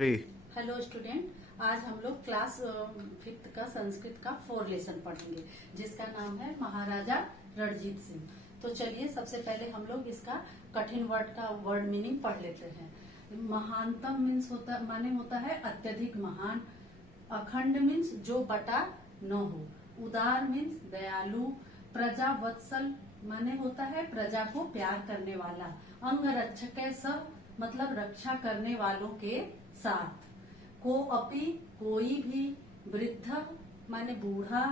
3। Hello student, आज हम लोग क्लास फिफ्थ का संस्कृत का 4 लेसन पढ़ेंगे जिसका नाम है महाराजा रणजीत सिंह। तो चलिए सबसे पहले हम लोग इसका कठिन वर्ड का वर्ड मीनिंग पढ़ लेते हैं। महानतम मीन्स माने होता है अत्यधिक महान। अखंड मीन्स जो बटा न हो। उदार मीन्स दयालु। प्रजा वत्सल माने होता है प्रजा को प्यार करने वाला। अंग रक्षक सब मतलब रक्षा करने वालों के साथ। को अपि कोई भी। वृद्ध माने बूढ़ा।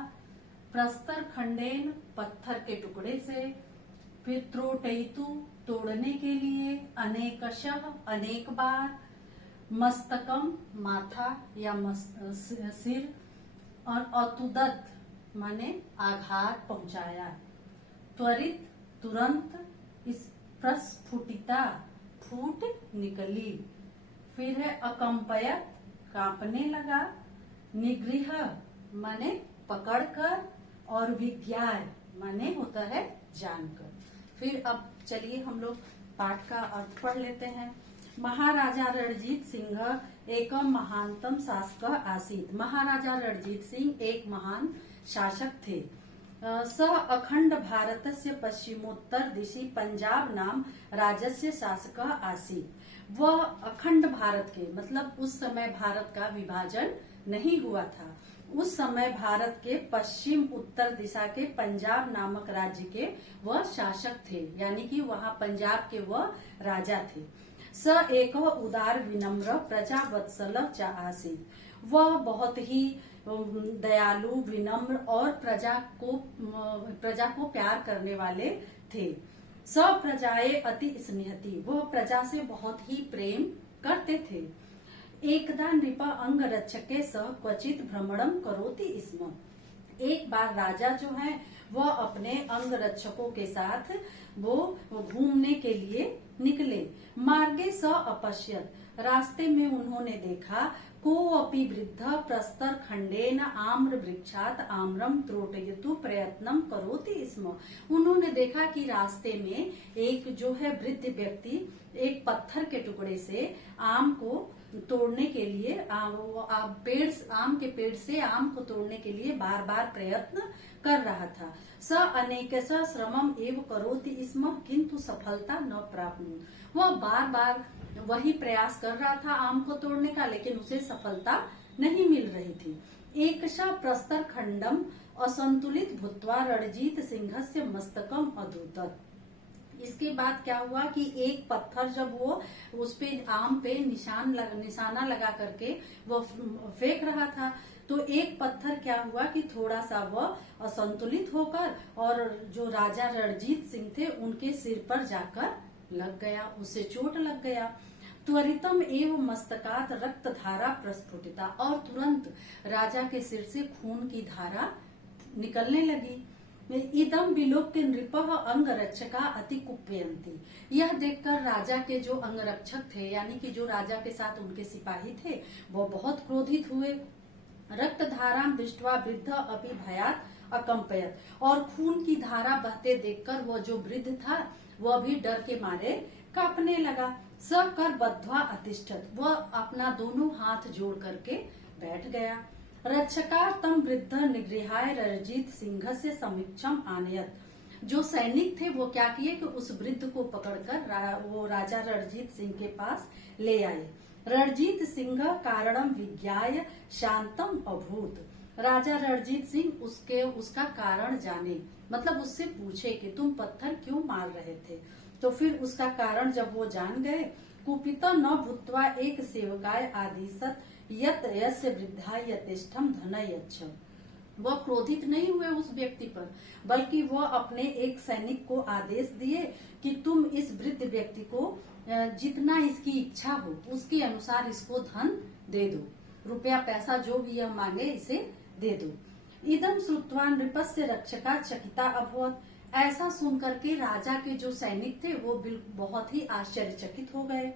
प्रस्तर खंडेन पत्थर के टुकड़े से। फिर त्रोटयितु तोड़ने के लिए। अनेकशः अनेक बार। मस्तकम माथा या सिर। और अतुदत माने आघात पहुंचाया। त्वरित तुरंत। इस प्रस्फुटिता फूट निकली। फिर है अकंपयत कांपने लगा। निगृह माने पकड़कर। और विज्ञाय माने होता है जानकर। फिर अब चलिए हम लोग पाठ का अर्थ पढ़ लेते हैं। महाराजा रणजीत सिंह एक महानतम शासक आसीत। महाराजा रणजीत सिंह एक महान शासक थे। सः अखंड भारतस्य पश्चिमोत्तर दिशि पंजाब नाम राज्यस्य शासक आसीत। वह अखंड भारत के मतलब उस समय भारत का विभाजन नहीं हुआ था। उस समय भारत के पश्चिम उत्तर दिशा के पंजाब नामक राज्य के वह शासक थे, यानी कि वहाँ पंजाब के वह राजा थे। स एक उदार विनम्र प्रजा वत्सल च आसीत। वह बहुत ही दयालु विनम्र और प्रजा को प्यार करने वाले थे। स प्रजाए अति स्नेहति। वह प्रजा से बहुत ही प्रेम करते थे। एकदा नृप अंग रक्षके सह क्वचित भ्रमणम करोति स्म। एक बार राजा जो है वह अपने अंग रक्षकों के साथ वो घूमने के लिए निकले। मार्गे स अपश्यत। रास्ते में उन्होंने देखा। को अपि वृद्ध प्रस्तर खंडेन आम्र वृक्षात आम्रम त्रोटयितु प्रयत्नम करोति स्म। उन्होंने देखा कि रास्ते में एक जो है वृद्ध व्यक्ति एक पत्थर के टुकड़े से आम को तोड़ने के लिए आम के पेड़ से आम को तोड़ने के लिए बार बार प्रयत्न कर रहा था। स अनेकश श्रमम एव करोति स्म किंतु सफलता न प्राप्त। वह बार बार वही प्रयास कर रहा था आम को तोड़ने का, लेकिन उसे सफलता नहीं मिल रही थी। एकशा प्रस्तर खंडम असंतुलित भूत्वा रणजीत सिंहस्य मस्तकम अधुतत। इसके बाद क्या हुआ कि एक पत्थर जब वो उस पे आम पे निशाना लगा करके वो फेंक रहा था, तो एक पत्थर क्या हुआ कि थोड़ा सा वह असंतुलित होकर और जो राजा रणजीत सिंह थे उनके सिर पर जाकर लग गया, उससे चोट लग गया। त्वरितम एवं मस्तकात रक्त धारा प्रस्फुटिता। और तुरंत राजा के सिर से खून की धारा निकलने लगी। इदम विलोक्य नृपः अंगरक्षका अति कुप्यन्ति। यह देखकर राजा के जो अंगरक्षक थे यानी कि जो राजा के साथ उनके सिपाही थे वो बहुत क्रोधित हुए। रक्त धारा दृष्ट्वा वृद्ध अपि भयात अकंपयत। और खून की धारा बहते देखकर वो जो वृद्ध था वह भी डर के मारे कांपने लगा। स कर बद्ध्वा अतिष्ठत। वह अपना दोनों हाथ जोड़ करके बैठ गया। रक्षका तम वृद्ध निगृहाय रणजीत सिंह से समीक्षम आनयत। जो सैनिक थे वो क्या किए कि उस वृद्ध को पकड़कर वो राजा रणजीत सिंह के पास ले आए। रणजीत सिंह कारणम विज्ञाय शांतम अभूत। राजा रणजीत सिंह उसका कारण जाने, मतलब उससे पूछे कि तुम पत्थर क्यों मार रहे थे। तो फिर उसका कारण जब वो जान गए, कुपिता न भूत्वा एक सेवकाय आदिशत यत यस्य वृद्धा यतिष्ठम धन यच्छ। वह क्रोधित नहीं हुए उस व्यक्ति पर, बल्कि वह अपने एक सैनिक को आदेश दिए कि तुम इस वृद्ध व्यक्ति को जितना इसकी इच्छा हो उसके अनुसार इसको धन दे दो, रुपया पैसा जो भी यह मांगे इसे दे दो। इदम श्रुत्वा नृपस्य रक्षका चकिता अभवत। ऐसा सुनकर के राजा के जो सैनिक थे वो बहुत ही आश्चर्यचकित हो गए।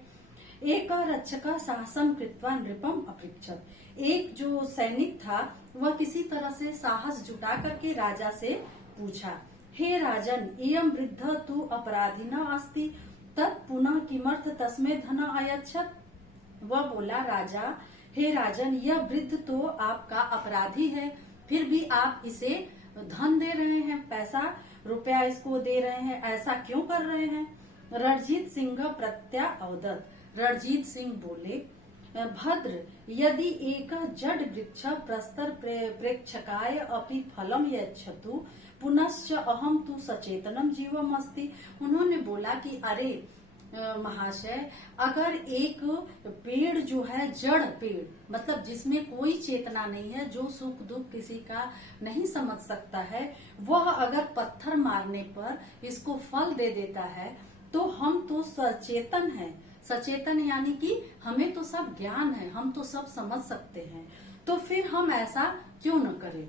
एक रक्षक साहसम कृत्वा नृपम अपृच्छत। एक जो सैनिक था वह किसी तरह से साहस जुटा करके राजा से पूछा, हे राजन, इयं वृद्ध तु अपराधिना अस्ति तत् पुनः किमर्थ तस्मै धन अयच्छत। वह बोला, राजा, हे राजन, यह वृद्ध तो आपका अपराधी है, फिर भी आप इसे धन दे रहे हैं, पैसा रुपया इसको दे रहे हैं, ऐसा क्यों कर रहे हैं? रणजीत सिंह प्रत्यावदत, रणजीत सिंह बोले, भद्र, यदि एक जड वृक्ष प्रस्तर प्रेक्षकाय अपि फलम यच्छतु पुनश्च अहम तु सचेतनम जीवम अस्ति। उन्होंने बोला कि अरे महाशय, अगर एक पेड़ जो है, जड़ पेड़, मतलब जिसमें कोई चेतना नहीं है, जो सुख दुख किसी का नहीं समझ सकता है, वह अगर पत्थर मारने पर इसको फल दे देता है, तो हम तो सचेतन हैं। सचेतन यानी कि हमें तो सब ज्ञान है, हम तो सब समझ सकते हैं, तो फिर हम ऐसा क्यों न करें?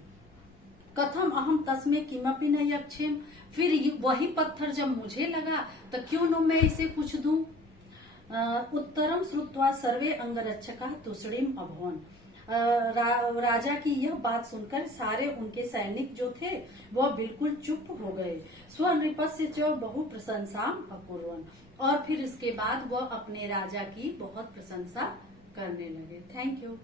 कथम अहम तस्में किमपि न यक्षेम, फिर वही पत्थर जब मुझे लगा तो क्यों न मैं इसे कुछ दूं? उत्तरम श्रुत्वा सर्वे अंगरक्षका तुषड़ीम अभवन। राजा की यह बात सुनकर सारे उनके सैनिक जो थे वह बिल्कुल चुप हो गए। स्वनृपस्य च बहु प्रशंसाम अकुर्वन्, और फिर इसके बाद वह अपने राजा की बहुत प्रशंसा करने लगे। Thank you.